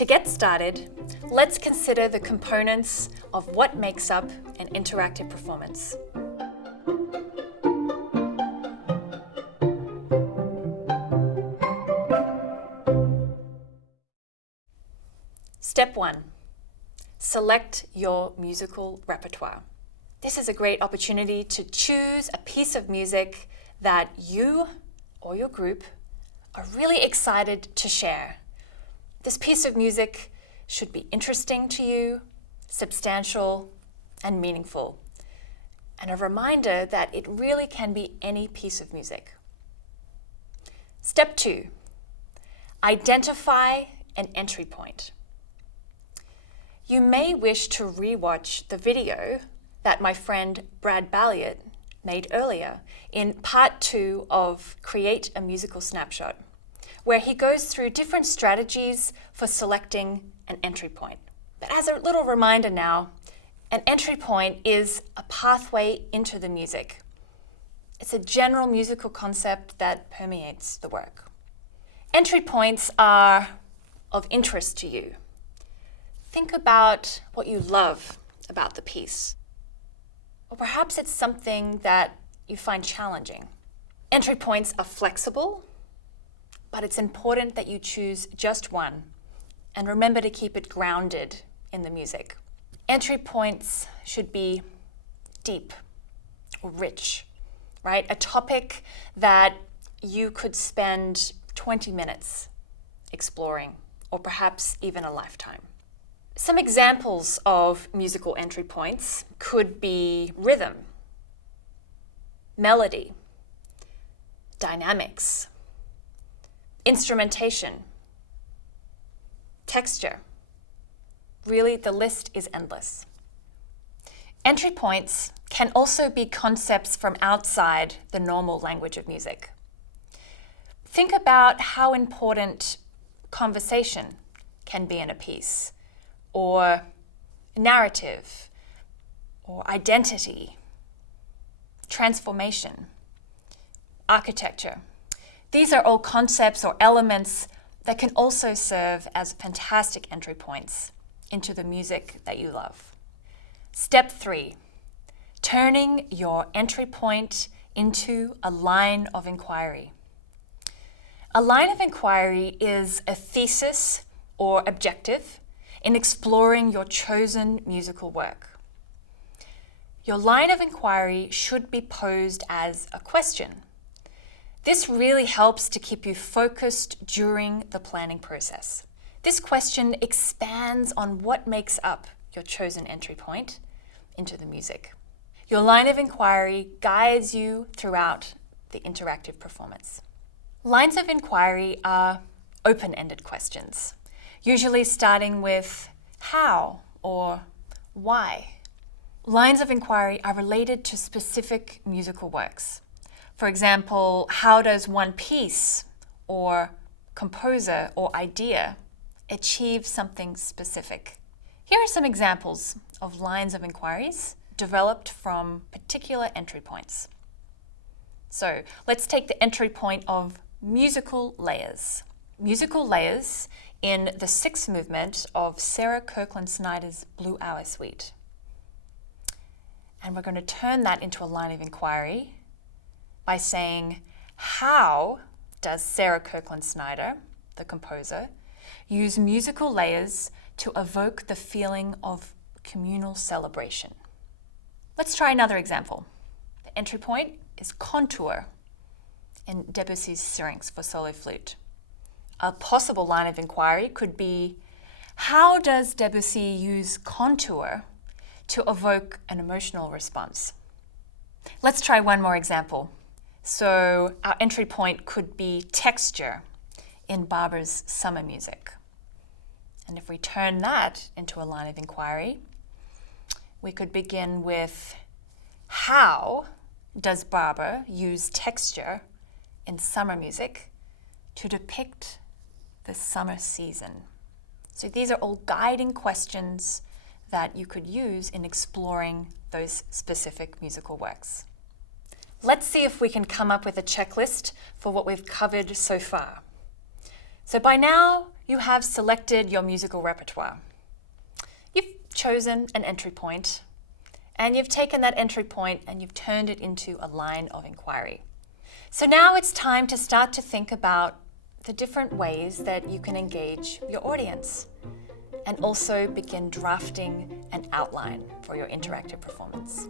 To get started, let's consider the components of what makes up an interactive performance. Step 1. Select your musical repertoire. This is a great opportunity to choose a piece of music that you or your group are really excited to share. This piece of music should be interesting to you, substantial, and meaningful, and a reminder that it really can be any piece of music. Step 2. Identify an entry point. You may wish to rewatch the video that my friend Brad Balliot made earlier in part 2 of Create a Musical Snapshot, where he goes through different strategies for selecting an entry point. But as a little reminder now, an entry point is a pathway into the music. It's a general musical concept that permeates the work. Entry points are of interest to you. Think about what you love about the piece. Or perhaps it's something that you find challenging. Entry points are flexible, but it's important that you choose just one and remember to keep it grounded in the music. Entry points should be deep or rich, right? A topic that you could spend 20 minutes exploring, or perhaps even a lifetime. Some examples of musical entry points could be rhythm, melody, dynamics, instrumentation, texture. Really, the list is endless. Entry points can also be concepts from outside the normal language of music. Think about how important conversation can be in a piece, or narrative, or identity, transformation, architecture. These are all concepts or elements that can also serve as fantastic entry points into the music that you love. Step 3, turning your entry point into a line of inquiry. A line of inquiry is a thesis or objective in exploring your chosen musical work. Your line of inquiry should be posed as a question. This really helps to keep you focused during the planning process. This question expands on what makes up your chosen entry point into the music. Your line of inquiry guides you throughout the interactive performance. Lines of inquiry are open-ended questions, usually starting with how or why. Lines of inquiry are related to specific musical works. For example, how does one piece or composer or idea achieve something specific? Here are some examples of lines of inquiries developed from particular entry points. So let's take the entry point of musical layers. Musical layers in the 6th movement of Sarah Kirkland Snyder's Blue Hour Suite. And we're going to turn that into a line of inquiry by saying, how does Sarah Kirkland Snyder, the composer, use musical layers to evoke the feeling of communal celebration? Let's try another example. The entry point is contour in Debussy's Syrinx for solo flute. A possible line of inquiry could be, how does Debussy use contour to evoke an emotional response? Let's try one more example. So our entry point could be texture in Barber's Summer Music. And if we turn that into a line of inquiry, we could begin with, how does Barber use texture in summer music to depict the summer season? So these are all guiding questions that you could use in exploring those specific musical works. Let's see if we can come up with a checklist for what we've covered so far. So by now, you have selected your musical repertoire. You've chosen an entry point, and you've taken that entry point and you've turned it into a line of inquiry. So now it's time to start to think about the different ways that you can engage your audience and also begin drafting an outline for your interactive performance.